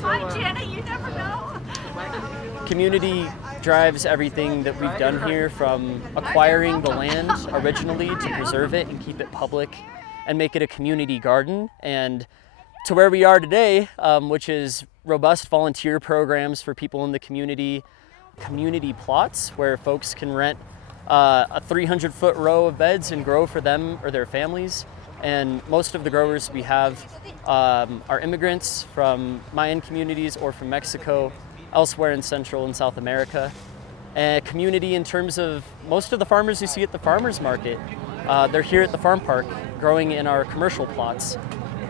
Hi, Jenna, you never know. Community drives everything that we've done here, from acquiring the land originally to preserve it and keep it public and make it a community garden, and to where we are today, which is robust volunteer programs for people in the community plots where folks can rent a 300-foot row of beds and grow for them or their families. And most of the growers we have are immigrants from Mayan communities or from Mexico, elsewhere in Central and South America. A community in terms of most of the farmers you see at the farmers market, they're here at the farm park growing in our commercial plots.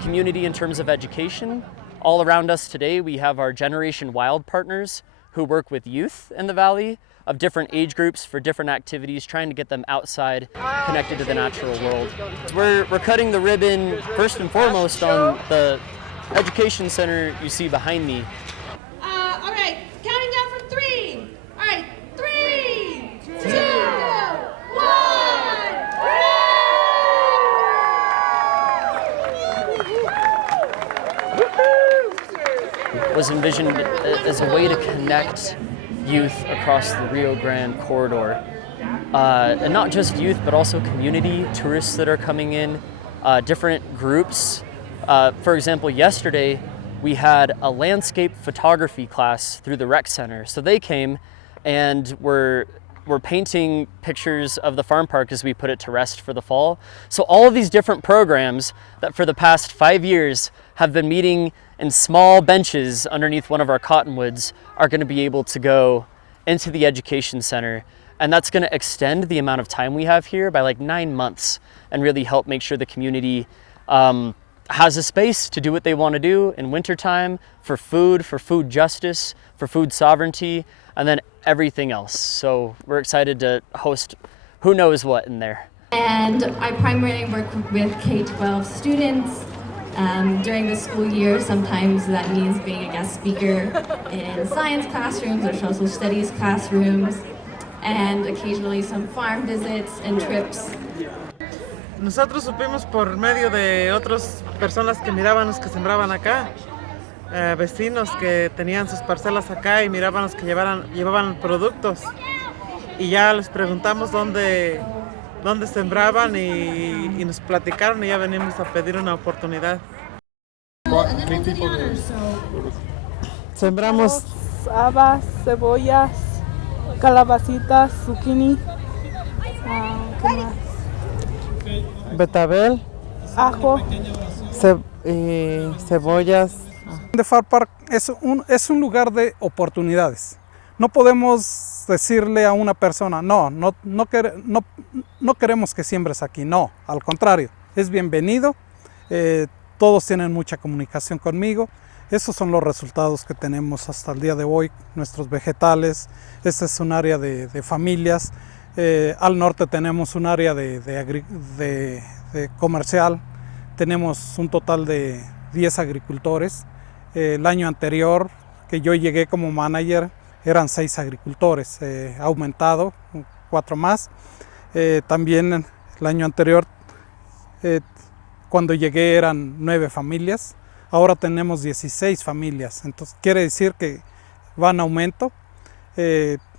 Community in terms of education. All around us today we have our Generation Wild partners who work with youth in the valley of different age groups for different activities, trying to get them outside, connected to the natural world. We're cutting the ribbon first and foremost on the education center you see behind me. All right, counting down from 3. All right, 3, 2, 1. Was envisioned as a way to connect youth across the Rio Grande corridor. And not just youth, but also community, tourists that are coming in, different groups. For example, yesterday we had a landscape photography class through the rec center. So they came and were painting pictures of the farm park as we put it to rest for the fall. So all of these different programs that for the past 5 years have been meeting in small benches underneath one of our cottonwoods are going to be able to go into the education center. And that's going to extend the amount of time we have here by like 9 months and really help make sure the community has a space to do what they want to do in wintertime, for food justice, for food sovereignty, and then everything else. So we're excited to host who knows what in there. And I primarily work with K-12 students. During the school year, sometimes that means being a guest speaker in science classrooms or social studies classrooms, and occasionally some farm visits and trips. Nosotros supimos por medio de otras personas que miraban los que sembraban acá, vecinos que tenían sus parcelas acá y miraban los que llevaban productos, y ya les preguntamos dónde sembraban y nos platicaron, y ya venimos a pedir una oportunidad. Sembramos habas, cebollas, calabacitas, zucchini, ¿qué más? Betabel, Ajo. cebollas. The Farm Park es un lugar de oportunidades. No podemos decirle a una persona, no queremos que siembres aquí. No, al contrario, es bienvenido. Todos tienen mucha comunicación conmigo. Esos son los resultados que tenemos hasta el día de hoy. Nuestros vegetales, este es un área de familias. Al norte tenemos un área de comercial. Tenemos un total de 10 agricultores. El año anterior que yo llegué como manager eran 6 agricultores. Ha aumentado 4 más. También el año anterior cuando llegué eran 9 familias. Ahora tenemos 16 familias. Entonces quiere decir que va en aumento.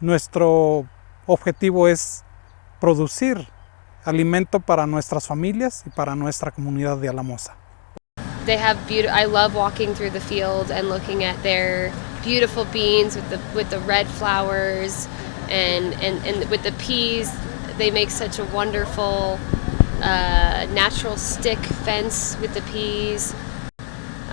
Nuestro objetivo es producir alimento para nuestras familias y para nuestra comunidad de Alamosa. They have I love walking through the field and looking at their beautiful beans with the red flowers and with the peas. They make such a wonderful natural stick fence with the peas.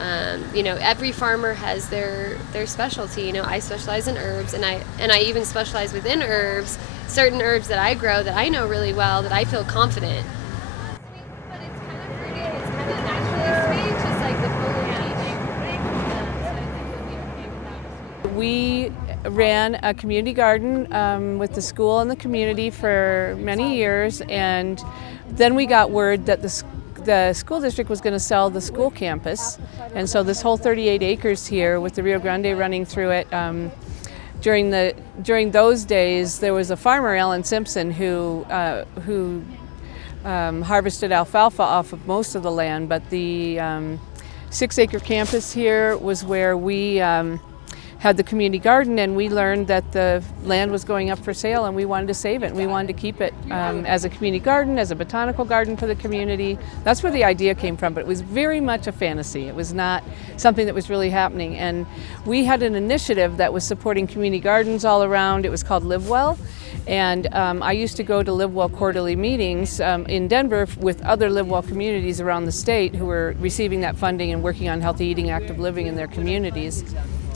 Every farmer has their specialty. I specialize in herbs, and I even specialize within herbs, certain herbs that I grow that I know really well, that I feel confident. But it's kind of fruity, it's kind of naturally sweet, just like the full We ran a community garden with the school and the community for many years, and then we got word that the school district was going to sell the school campus, and so this whole 38 acres here with the Rio Grande running through it. During those days, there was a farmer, Alan Simpson, who harvested alfalfa off of most of the land, but 6-acre campus here was where we had the community garden, and we learned that the land was going up for sale and we wanted to save it. We wanted to keep it as a community garden, as a botanical garden for the community. That's where the idea came from, but it was very much a fantasy. It was not something that was really happening. And we had an initiative that was supporting community gardens all around. It was called Live Well. And I used to go to Live Well quarterly meetings in Denver with other Live Well communities around the state who were receiving that funding and working on healthy eating, active living in their communities.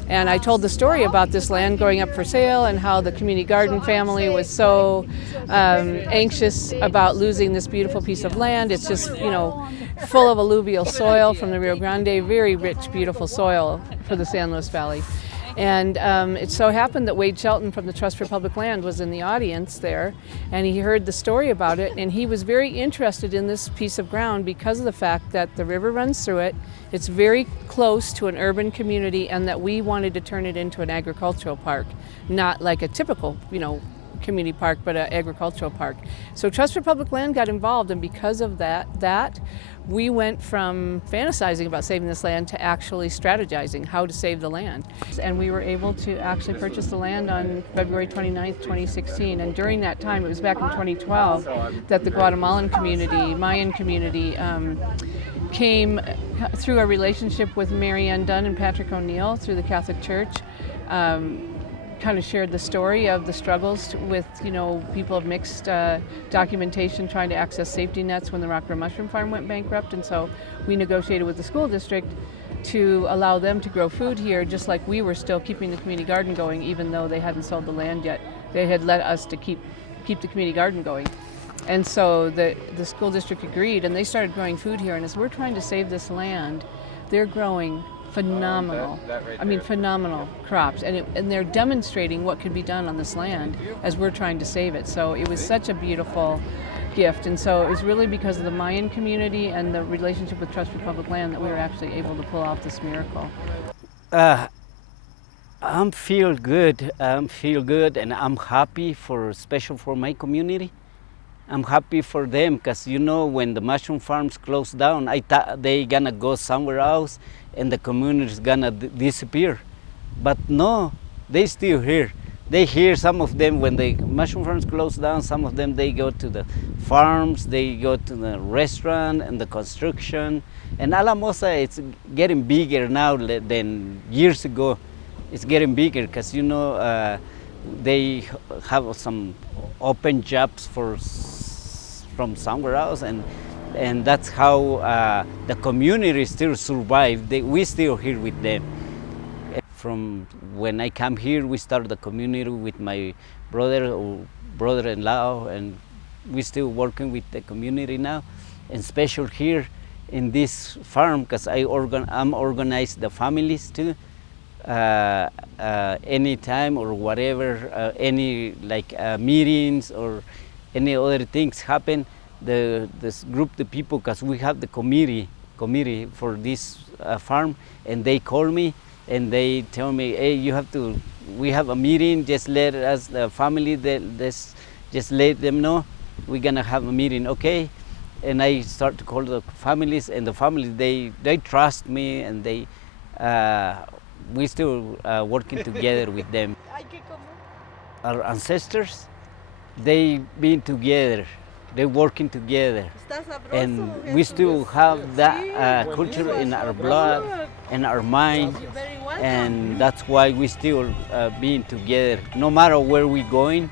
And I told the story about this land going up for sale and how the community garden family was so anxious about losing this beautiful piece of land. It's just, you know, full of alluvial soil from the Rio Grande, very rich, beautiful soil for the San Luis Valley. And it so happened that Wade Shelton from the Trust for Public Land was in the audience there, and he heard the story about it, and he was very interested in this piece of ground because of the fact that the river runs through it. It's very close to an urban community, and that we wanted to turn it into an agricultural park, not like a typical, you know, community park, but an agricultural park. So Trust for Public Land got involved, and because of that, we went from fantasizing about saving this land to actually strategizing how to save the land. And we were able to actually purchase the land on February 29th, 2016. And during that time, it was back in 2012, that the Guatemalan community, Mayan community, came through a relationship with Marianne Dunn and Patrick O'Neill through the Catholic Church, kind of shared the story of the struggles with, you know, people of mixed documentation trying to access safety nets when the Rockville Mushroom Farm went bankrupt. And so we negotiated with the school district to allow them to grow food here, just like we were still keeping the community garden going, even though they hadn't sold the land yet. They had let us to keep the community garden going. And so the school district agreed, and they started growing food here. And as we're trying to save this land, they're growing phenomenal crops, and they're demonstrating what could be done on this land as we're trying to save it. So it was such a beautiful gift, and so it was really because of the Mayan community and the relationship with Trust for Public Land that we were actually able to pull off this miracle. I'm feel good, and I'm happy especially for my community. I'm happy for them because, you know, when the mushroom farms close down, I thought they gonna go somewhere else and the community is gonna disappear. But no, they still here. They here, some of them, when the mushroom farms close down, some of them, they go to the farms, they go to the restaurant and the construction. And Alamosa, it's getting bigger now than years ago. It's getting bigger because, you know, they have some open jobs from somewhere else, and that's how the community still survive. We still here with them. From when I come here, we start the community with my brother-in-law, and we still working with the community now, and special here in this farm because I'm organized the families too. Anytime or whatever, any like meetings or any other things happen, this group the people, because we have the committee for this farm, and they call me and they tell me, hey, we have a meeting, just let us, the family, just let them know we're gonna have a meeting, okay? And I start to call the families, and the families, they trust me, and we still working together with them. Our ancestors, they been together, they working together, and we still have that culture in our blood and our mind, and that's why we still being together, no matter where we going.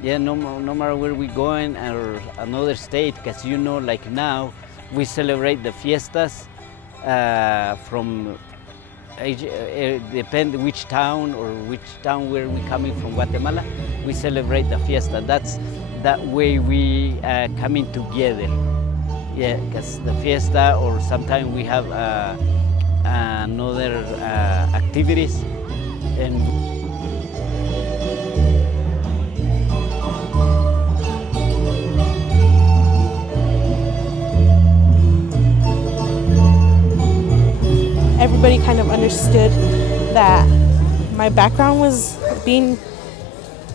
Yeah, no matter where we going or another state, because, you know, like now we celebrate the fiestas from depend which town where we coming from Guatemala, we celebrate the fiesta. That's that way we coming together. Yeah, because the fiesta, or sometimes we have another activities, and everybody kind of understood that my background was being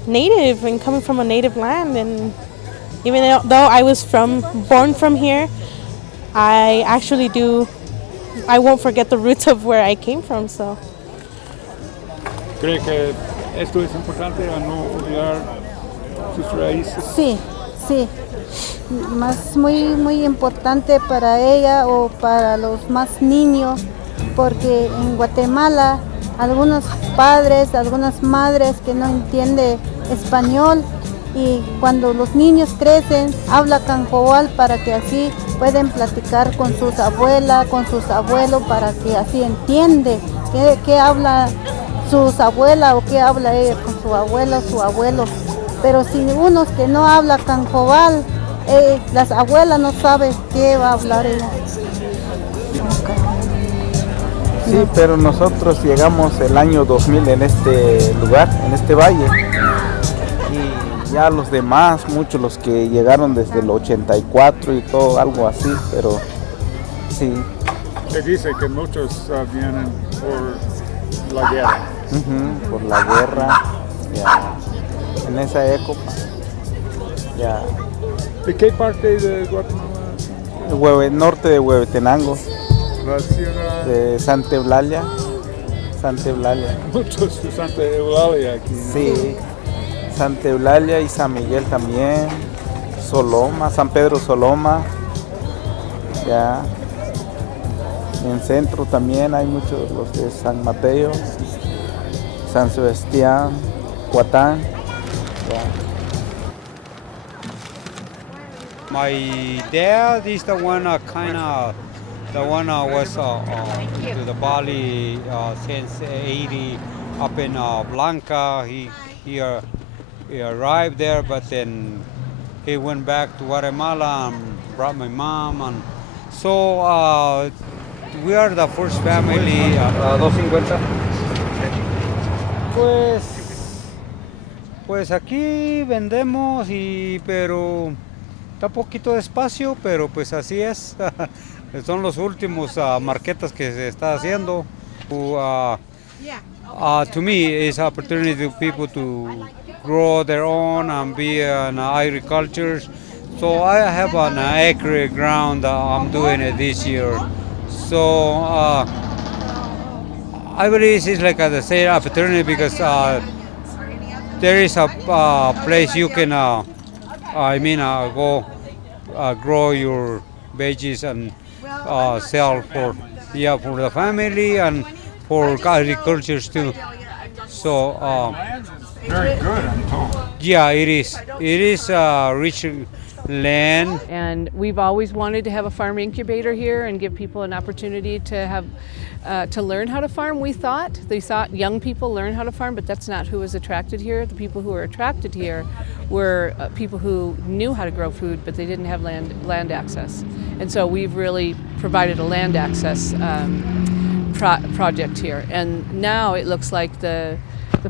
native and coming from a native land, and even though I was born from here, I actually do I won't forget the roots of where I came from. So. ¿Cree que esto es importante a no olvidar sus raíces? Sí, sí. Más muy importante para ella o para los más niños, porque en Guatemala algunos padres, algunas madres que no entienden español, y cuando los niños crecen habla canjoal para que así pueden platicar con sus abuelas, con sus abuelos, para que así entiende qué habla sus abuelas o qué habla ella con su abuela, su abuelo. Pero si unos que no habla canjoal, las abuelas no saben qué va a hablar ella. Sí, pero nosotros llegamos el año 2000 en este lugar, en este valle. Y ya los demás, muchos los que llegaron desde el 84 y todo, algo así, pero sí. Se dice que muchos vienen por la guerra. Por la guerra, ya. En esa época, ya. ¿De qué parte de Guatemala? Norte de Huehuetenango. La ciudad. De Santa Eulalia. Muchos de Santa Eulalia aquí, ¿no? Sí, Santa Eulalia y San Miguel también, Soloma, San Pedro Soloma, ya. En centro también hay muchos, los de San Mateo, San Sebastián, Cuatán, ya. My dad is the one was to the Bali since 80 up in Blanca. He arrived there, but then he went back to Guatemala and brought my mom, and so we are the first family. 250. Pues aquí vendemos pero está poquito despacio, pero pues así es. Son los últimos marquetas que se está haciendo. To me, it's an opportunity for people to grow their own and be in agriculture. So I have an acre ground. I'm doing it this year. So I believe it's like the same opportunity because there is a place you can, go grow your veggies and sell for the family and for agriculture too. So very good, I'm told. Yeah, it is. It is rich land. And we've always wanted to have a farm incubator here and give people an opportunity to have to learn how to farm. They thought young people learn how to farm, but that's not who was attracted here. The people who were attracted here were people who knew how to grow food, but they didn't have land access. And so we've really provided a land access project here. And now it looks like the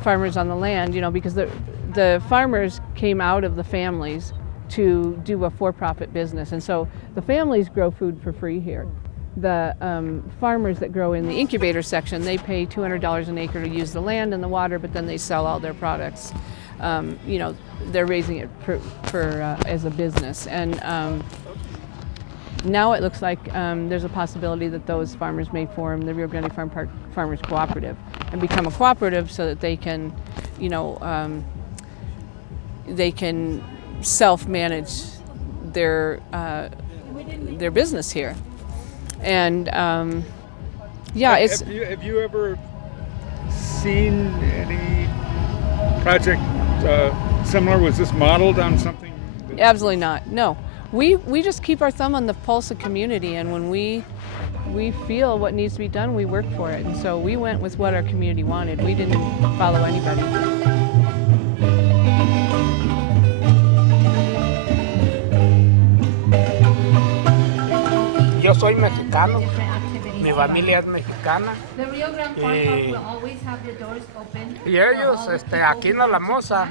farmers on the land, because the farmers came out of the families to do a for-profit business. And so the families grow food for free here. The farmers that grow in the incubator section, they pay $200 an acre to use the land and the water, but then they sell all their products. They're raising it for as a business. And now it looks like there's a possibility that those farmers may form the Rio Grande Farm Park Farmers Cooperative and become a cooperative so that they can, self-manage their business here. And it's. Have you ever seen any project similar? Was this modeled on something? Absolutely not. No, we just keep our thumb on the pulse of community, and when we feel what needs to be done, we work for it. And so we went with what our community wanted. We didn't follow anybody. Yo soy mexicano, mi familia es mexicana y ellos aquí en Alamosa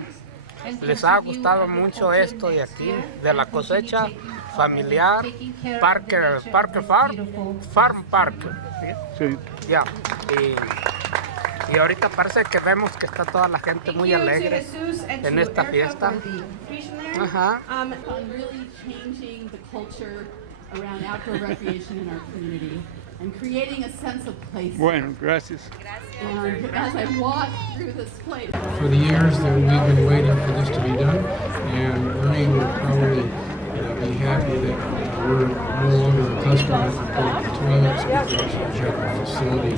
les ha gustado mucho esto de aquí, de la cosecha familiar, Farm Park. Sí. Yeah. Y ahorita parece que vemos que está toda la gente muy alegre en esta fiesta. Ajá. Really changing the culture around outdoor recreation in our community. and creating a sense of place. Bueno, gracias. And as I walk through this place, For the years that we've been waiting for this to be done, and Ernie will probably be happy that we're no longer the customer for toilets because we have a facility